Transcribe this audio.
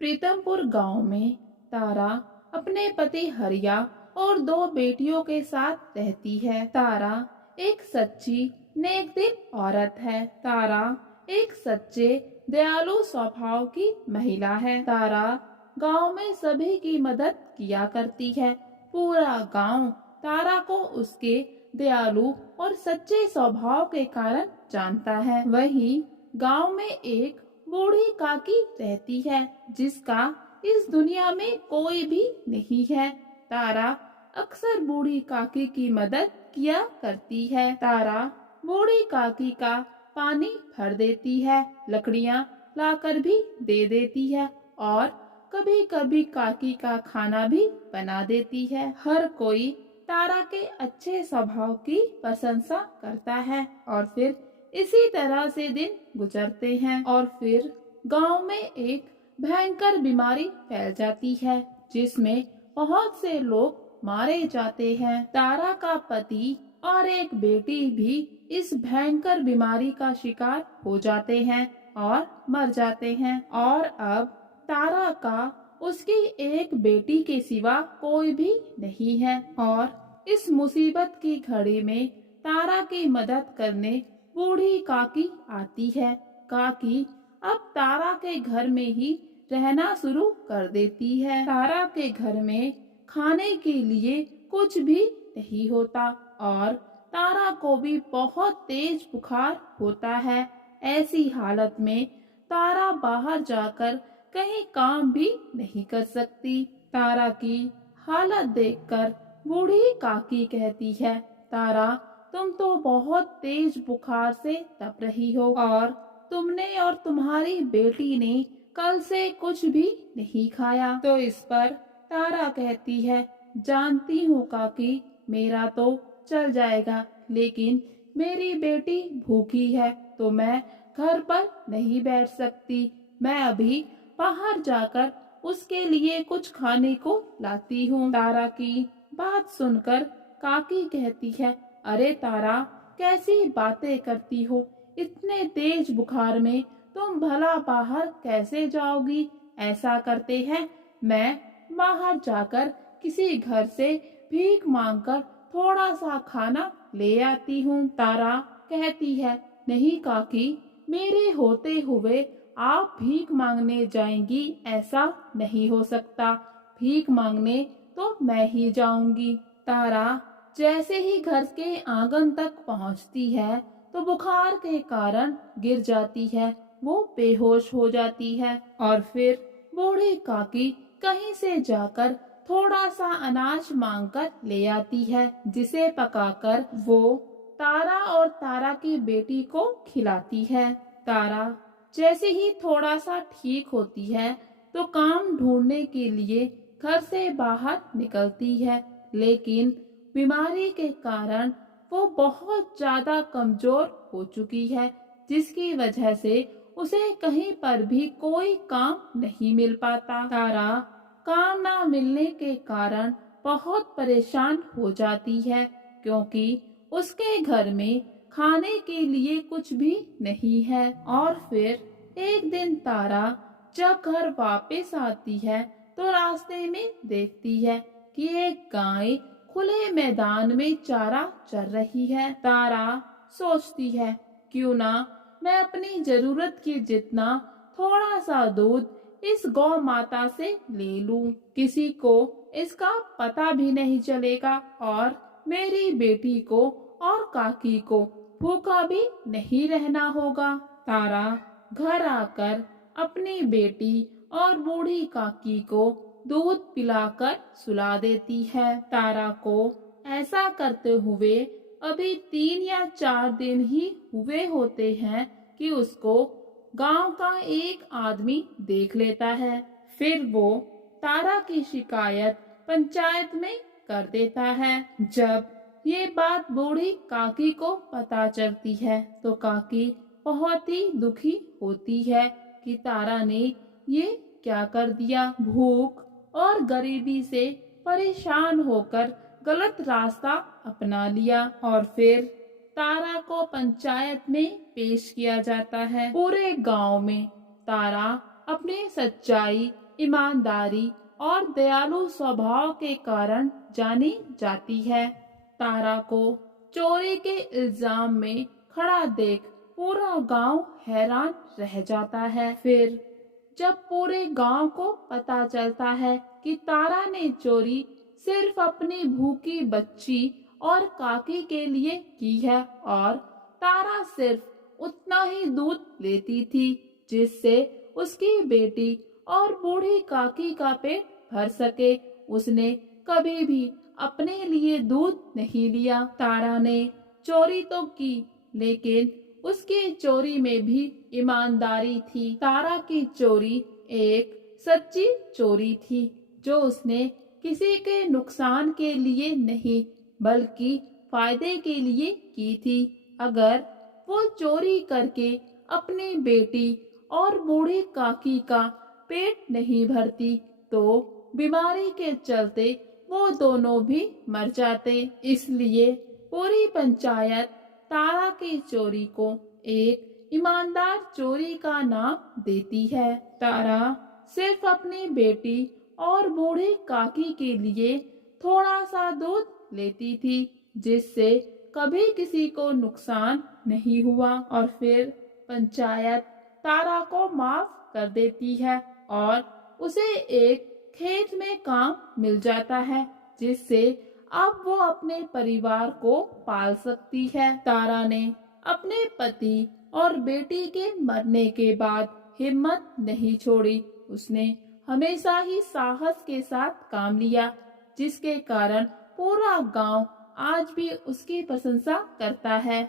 प्रीतमपुर गांव में तारा अपने पति हरिया और दो बेटियों के साथ रहती है। तारा एक सच्ची नेक दिल औरत है। तारा एक सच्चे दयालु स्वभाव की महिला है। तारा गांव में सभी की मदद किया करती है। पूरा गांव तारा को उसके दयालु और सच्चे स्वभाव के कारण जानता है। वहीं गांव में एक बूढ़ी काकी रहती है जिसका इस दुनिया में कोई भी नहीं है। तारा अक्सर बूढ़ी काकी की मदद किया करती है। तारा बूढ़ी काकी का पानी भर देती है, लकड़ियाँ लाकर भी दे देती है और कभी कभी काकी का खाना भी बना देती है। हर कोई तारा के अच्छे स्वभाव की प्रशंसा करता है और फिर इसी तरह से दिन गुजरते हैं। और फिर गांव में एक भयंकर बीमारी फैल जाती है जिसमें बहुत से लोग मारे जाते हैं। तारा का पति और एक बेटी भी इस भयंकर बीमारी का शिकार हो जाते हैं और मर जाते हैं। और अब तारा का उसकी एक बेटी के सिवा कोई भी नहीं है। और इस मुसीबत की घड़ी में तारा की मदद करने बूढ़ी काकी आती है। काकी अब तारा के घर में ही रहना शुरू कर देती है। तारा के घर में खाने के लिए कुछ भी नहीं होता और तारा को भी बहुत तेज बुखार होता है। ऐसी हालत में तारा बाहर जाकर कहीं काम भी नहीं कर सकती। तारा की हालत देखकर बूढ़ी काकी कहती है, तारा तुम तो बहुत तेज बुखार से तप रही हो और तुमने और तुम्हारी बेटी ने कल से कुछ भी नहीं खाया। तो इस पर तारा कहती है, जानती हूँ काकी, मेरा तो चल जाएगा, लेकिन मेरी बेटी भूखी है तो मैं घर पर नहीं बैठ सकती। मैं अभी बाहर जाकर उसके लिए कुछ खाने को लाती हूँ। तारा की बात सुनकर काकी कहती है, अरे तारा, कैसी बातें करती हो, इतने तेज बुखार में तुम भला बाहर कैसे जाओगी। ऐसा करते हैं, मैं बाहर जाकर किसी घर से भीख मांगकर थोड़ा सा खाना ले आती हूँ। तारा कहती है, नहीं काकी, मेरे होते हुए आप भीख मांगने जाएंगी, ऐसा नहीं हो सकता। भीख मांगने तो मैं ही जाऊंगी। तारा जैसे ही घर के आंगन तक पहुंचती है तो बुखार के कारण गिर जाती है। वो बेहोश हो जाती है और फिर बूढ़ी काकी कहीं से जाकर थोड़ा सा अनाज मांगकर ले आती है, जिसे पकाकर वो तारा और तारा की बेटी को खिलाती है। तारा जैसे ही थोड़ा सा ठीक होती है तो काम ढूंढने के लिए घर से बाहर निकलती है, लेकिन बीमारी के कारण वो बहुत ज्यादा कमजोर हो चुकी है, जिसकी वजह से उसे कहीं पर भी कोई काम नहीं मिल पाता। तारा काम ना मिलने के कारण बहुत परेशान हो जाती है क्योंकि उसके घर में खाने के लिए कुछ भी नहीं है। और फिर एक दिन तारा जब घर वापस आती है तो रास्ते में देखती है कि एक गाय खुले मैदान में चारा चर रही है। तारा सोचती है, क्यों ना मैं अपनी जरूरत के जितना थोड़ा सा दूध इस गौ माता से ले लूं। किसी को इसका पता भी नहीं चलेगा और मेरी बेटी को और काकी को भूखा भी नहीं रहना होगा। तारा घर आकर अपनी बेटी और बूढ़ी काकी को दूध पिलाकर सुला देती है। तारा को ऐसा करते हुए अभी 3 या 4 दिन ही हुए होते हैं कि उसको गांव का एक आदमी देख लेता है। फिर वो तारा की शिकायत पंचायत में कर देता है। जब ये बात बूढ़ी काकी को पता चलती है तो काकी बहुत ही दुखी होती है कि तारा ने ये क्या कर दिया। भूख और गरीबी से परेशान होकर गलत रास्ता अपना लिया और फिर तारा को पंचायत में पेश किया जाता है। पूरे गांव में तारा अपनी सच्चाई ईमानदारी और दयालु स्वभाव के कारण जानी जाती है। तारा को चोरी के इल्जाम में खड़ा देख पूरा गांव हैरान रह जाता है। फिर जब पूरे गांव को पता चलता है कि तारा ने चोरी सिर्फ अपनी भूखी बच्ची और काकी के लिए की है और तारा सिर्फ उतना ही दूध लेती थी जिससे उसकी बेटी और बूढ़ी काकी का पेट भर सके, उसने कभी भी अपने लिए दूध नहीं लिया। तारा ने चोरी तो की लेकिन उसकी चोरी में भी ईमानदारी थी। तारा की चोरी एक सच्ची चोरी थी जो उसने किसी के नुकसान के लिए नहीं बल्कि फायदे के लिए की थी। अगर वो चोरी करके अपनी बेटी और बूढ़ी काकी का पेट नहीं भरती तो बीमारी के चलते वो दोनों भी मर जाते। इसलिए पूरी पंचायत तारा की चोरी को एक ईमानदार चोरी का नाम देती है। तारा सिर्फ अपनी बेटी और बूढ़ी काकी के लिए थोड़ा सा दूध लेती थी जिससे कभी किसी को नुकसान नहीं हुआ और फिर पंचायत तारा को माफ कर देती है और उसे एक खेत में काम मिल जाता है जिससे अब वो अपने परिवार को पाल सकती है। तारा ने अपने पति और बेटी के मरने के बाद हिम्मत नहीं छोड़ी। उसने हमेशा ही साहस के साथ काम लिया जिसके कारण पूरा गांव आज भी उसकी प्रशंसा करता है।